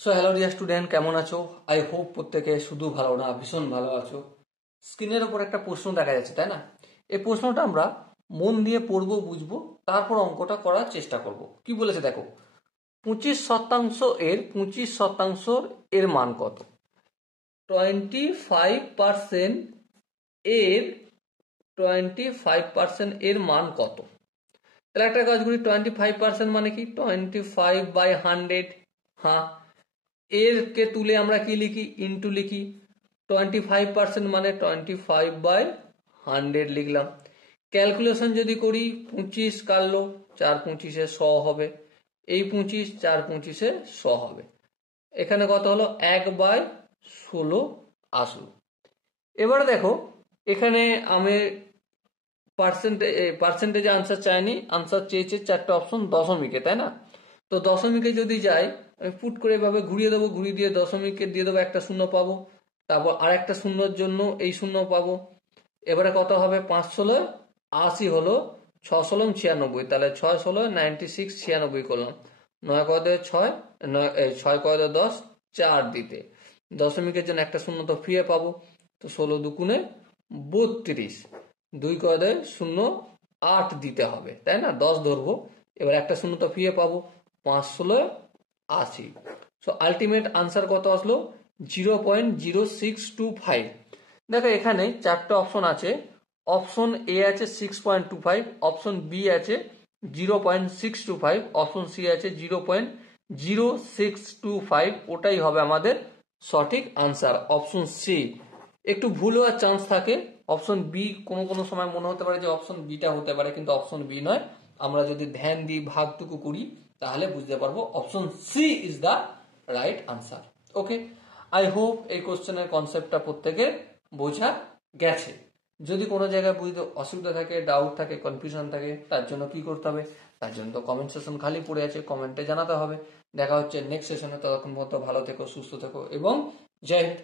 So hello dear student, কেমন আছো? I hope প্রত্যেকে শুধু ভালো না ভীষণ ভালো আছো। স্ক্রিনের ওপর একটা প্রশ্ন দেখা যাচ্ছে, তাই না? এই প্রশ্নটা আমরা মন দিয়ে পড়বো, বুঝবো, তারপর অঙ্কটা করার চেষ্টা করব। কি বলেছে দেখো, 25% এর মান কত? 25% এর 25% এর মান কত? তাহলে একটা কাজ করি, 25% মানে কি? 25/100। হ্যাঁ, এর কে তুলে আমরা কি লিখি? ইন্টু লিখি। 25% মানে 25/100 লিখলাম। ক্যালকুলেশন যদি করি, 25 কাটলো, 4×25 100 হবে। এই 25 4×25 100 হবে। এখানে কত হলো? 1/16 আসলো। এবারে দেখো, এখানে আমি পার্সেন্টেজে আনসার চাইনি, আনসার চেয়েছে চারটে অপশন দশমিকে, তাই না? তো দশমিকে যদি যাই, আমি পুট করে এভাবে ঘুরিয়ে দেবো, ঘুরিয়ে দিয়ে দশমিকে দিয়ে দেবো, একটা শূন্য পাবো। তারপর আর একটা শূন্যর জন্য এই শূন্য পাবো। এবারে কত হবে? 5/16 হলো, 6/16 তাহলে 6/16 96 করলাম। 9 × 6 6 × 10 4 দিতে, দশমিকের জন্য একটা শূন্য তো ফিরে পাবো। তো 16×2 32, 2 × 0 8 দিতে হবে, তাই না? 10 ধরবো। এবার একটা শূন্য তো ফিরে পাবো, 5/16 সো আলটিমেট আনসার কত আসলো? 0.0625। দেখো এখানে চারটে অপশন আছে। অপশন এ আছে 6.25, অপশন বি আছে 0.625, অপশন সি আছে 0.0625। ওটাই হবে আমাদের সঠিক আনসার, অপশন সি। একটু ভুল হওয়ার চান্স থাকে। অপশন বি কোনো কোনো সময় মনে হতে পারে যে অপশন বিটা হতে পারে, কিন্তু অপশন বি নয়। আমরা যদি ধ্যান দিই, ভাগটুকু করি, তাহলে বুঝতে পারবো option C is the right answer. Okay, I hope এই কোশ্চেনের কনসেপ্টটা প্রত্যেকের বোঝা গেছে। যদি কোনো জায়গায় বুঝতে অসুবিধা থাকে, ডাউট থাকে, কনফিউশন থাকে, তার জন্য কি করতে হবে? তার জন্য তো কমেন্ট সেশন খালি পড়ে আছে, কমেন্টে জানাতে হবে। দেখা হচ্ছে নেক্সট সেশনে। ততক্ষণ পর্যন্ত ভালো থেকো, সুস্থ থেকো এবং জয় হিন্দ।